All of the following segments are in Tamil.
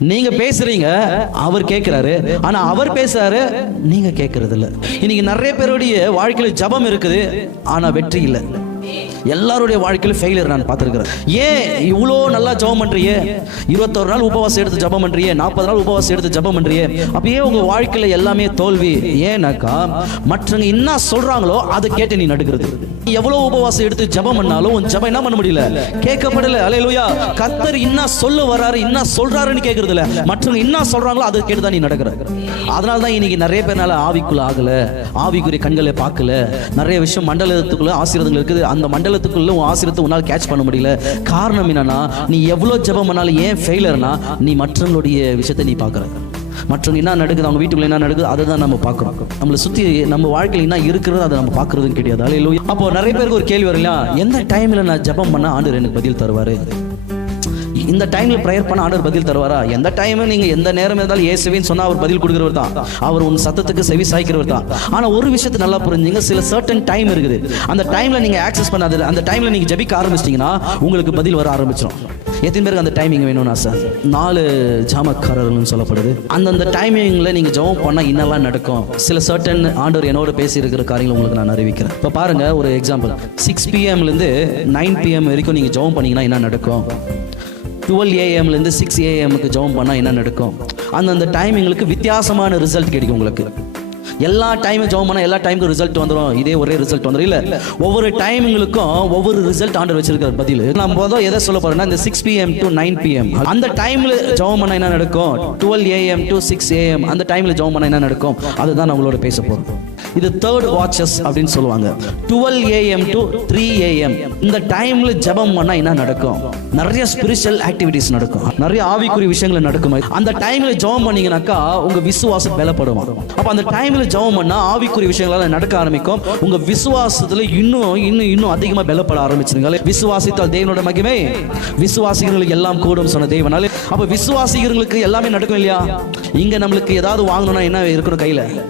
நீங்க பேசுறீங்க அவர் கேட்கிறாரு ஆனா அவர் பேசுறாரு நீங்க கேட்கறது இல்லை இன்னைக்கு நிறைய பேருடைய வாழ்க்கையில ஜபம் இருக்குது ஆனா வெற்றி இல்லை. எல்லாருடைய வாழ்க்கையில ஃபெயிலியர் நான் பார்த்துருக்குறேன். ஏன் இவ்வளோ நல்லா ஜெபம் பண்ணுறியே இருபத்தொரு நாள் உபவாசம் எடுத்து ஜபம் பண்ணுறியே நாற்பது நாள் உபவாசம் எடுத்து ஜபம் பண்ணுறியே அப்போ ஏன் உங்கள் வாழ்க்கையில எல்லாமே தோல்வி. ஏன்னாக்கா மற்றவங்க என்ன சொல்றாங்களோ அதை கேட்டு நீ நடுக்கிறது எவ்வளோ உபவாசம் எடுத்து ஜெபம் பண்ணாலும் உன் ஜெபம் என்ன பண்ண முடியல? கேட்கப்படல. அலையலுயா கத்தர் என்ன சொல்ல வராரு என்ன சொல்றாருன்னு கேட்கறது இல்ல மற்றவங்க என்ன சொல்றாங்களோ அதை கேட்டு தான் நீ நடக்கிற அதனால தான் இன்னைக்கு நிறைய பேர்னால ஆவிக்குள்ள ஆகல. ஆவிக்குரிய கண்களை பார்க்கல. நிறைய விஷயம் மண்டலத்துக்குள்ள ஆசீர்வாதங்கள் இருக்குது. அந்த மண்டல மண்டலத்துக்குள்ளே உன் ஆசிரியத்தை உன்னால் கேட்ச் பண்ண முடியல. காரணம் என்னன்னா நீ எவ்வளவு ஜெபம் பண்ணாலும் ஏன் ஃபெயிலர்னா நீ மற்றவங்களுடைய விஷயத்தை நீ பார்க்குற. மற்றவங்க என்ன நடக்குது அவங்க வீட்டுக்குள்ள என்ன நடக்குது அதை தான் நம்ம பார்க்குறோம். நம்மளை சுற்றி நம்ம வாழ்க்கையில் என்ன இருக்கிறது அதை நம்ம பார்க்கறதும் கிடையாது. அப்போ நிறைய பேருக்கு ஒரு கேள்வி வரல எந்த டைமில் நான் ஜெபம் பண்ண ஆண்டு எனக்கு பதில் தருவார்? இந்த டைம்ல ப்ரேயர் பண்ண ஆண்டவர் பதில் தருவாரா? எந்த டைம் நீங்க எந்த நேரம் இருந்தாலும் இயேசுவின்னு சொன்னா அவர் பதில் கொடுக்கிறவர் தான். அவர் உன் சத்தத்துக்கு செவி சாய்க்கிறவர் தான். ஆனா ஒரு விஷயத்தை நல்லா புரிஞ்சுங்க. சில சர்டன் டைம் இருக்குது. அந்த டைம்ல நீங்க ஆக்சஸ் பண்ணாது அந்த டைம்ல நீங்க ஜெபிக்க ஆரம்பிச்சிட்டீங்கன்னா உங்களுக்கு பதில் வர ஆரம்பிச்சிடும் எத்தனை பேருக்கு அந்த டைமிங் வேணும்னு ஆசை? நாலு ஜாமக்காரர்கள்னு சொல்லப்படுது. அந்தந்த டைமிங்கில் நீங்கள் ஜெபம் பண்ணால் என்னெல்லாம் நடக்கும். சில சர்டன் ஆண்டவர் என்னோட பேசி இருக்கிற காரியங்களை உங்களுக்கு நான் அறிவிக்கிறேன். இப்போ பாருங்கள் ஒரு எக்ஸாம்பிள் சிக்ஸ் பிஎம்லேருந்து நைன் பிஎம் வரைக்கும் நீங்கள் ஜெபம் பண்ணிங்கன்னா என்ன நடக்கும்? டுவெல் ஏஎம்லேருந்து சிக்ஸ் ஏஎம்க்கு ஜெபம் பண்ணால் என்ன நடக்கும்? அந்தந்த டைமிங்களுக்கு வித்தியாசமான ரிசல்ட் கிடைக்கும் உங்களுக்கு. எல்லா டைமும் ஜெபம் பண்ணால் எல்லா டைமுக்கும் ரிசல்ட் வந்துடும் இதே ஒரே ரிசல்ட் வந்துடும் இல்லை ஒவ்வொரு டைமிங்களுக்கும் ஒவ்வொரு ரிசல்ட் ஆண்டர் வச்சிருக்கிற பதில். நம்ம போதும் எதை சொல்ல போறேன்னா இந்த six PM to nine PM அந்த டைமில் ஜெபம் பண்ணால் என்ன நடக்கும்? Twelve AM to six AM அந்த டைமில் ஜெபம் பண்ணால் என்ன நடக்கும்? அதுதான் நான் உங்களோட பேச போகிறோம் இது தேர்ட் வாட்சஸ் அப்படின்னு சொல்லுவாங்க. Twelve AM to three AM இந்த டைம்ல ஜெபம் பண்ணா என்ன நடக்கும்? நிறைய ஸ்பிரிச்சுவல் ஆக்டிவிட்டிஸ் நடக்கும். நிறைய ஆவிக்குரிய விஷயங்கள் நடக்கும்? அந்த டைம்ல ஜெபம் பண்ணீங்கன்னாக்கா உங்க விசுவாசம் பலப்படும்? அப்ப அந்த டைம்ல ஜெபம் பண்ணா ஆவிக்குரிய விஷயங்கள் நடக்க ஆரம்பிக்கும். உங்க விசுவாசத்துல இன்னும் இன்னும் இன்னும் அதிகமா பலப்பட ஆரம்பிச்சிருங்க. விசுவாசித்தால் தேவனோட மகிமை. விசுவாசிகளுக்கு எல்லாம் கூடும் சொன்ன தேவனால. அப்ப விசுவாசிகளுக்கு எல்லாமே நடக்கும் இல்லையா? இங்க நம்மளுக்கு ஏதாவது வாங்கணும்னா என்ன இருக்கணும் கையில?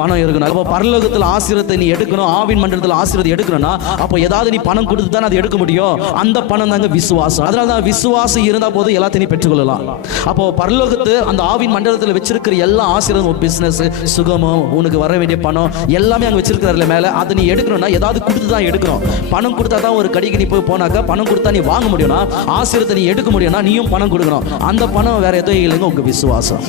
பணம் இருக்கணும். அப்போ பரலோகத்தில் ஆசிரியத்தை நீ எடுக்கணும். ஆவின் மண்டலத்தில் ஆசிரியத்தை எடுக்கணும்னா அப்போ ஏதாவது நீ பணம் கொடுத்து தான் அதை எடுக்க முடியும். அந்த பணம் தாங்க விசுவாசம். அதனால தான் விசுவாசம் இருந்தால் போது எல்லாத்தையும் நீ பெற்றுக்கொள்ளலாம். அப்போ பரலோகத்து அந்த ஆவின் மண்டலத்தில் வச்சிருக்கிற எல்லா ஆசிரியரும் பிஸ்னஸ் சுகமும் உனக்கு வர வேண்டிய பணம் எல்லாமே அங்கே வச்சிருக்கிறதுல மேலே அதை நீ எடுக்கணும்னா ஏதாவது கொடுத்து தான் எடுக்கணும். பணம் கொடுத்தா தான் ஒரு கடைக்கு நீ போய் போனாக்கா பணம் கொடுத்தா நீ வாங்க முடியும்னா ஆசிரியத்தை நீ எடுக்க முடியும்னா நீயும் பணம் கொடுக்கணும். அந்த பணம் வேற எதுவும் இல்லைங்க உங்கள் விசுவாசம்.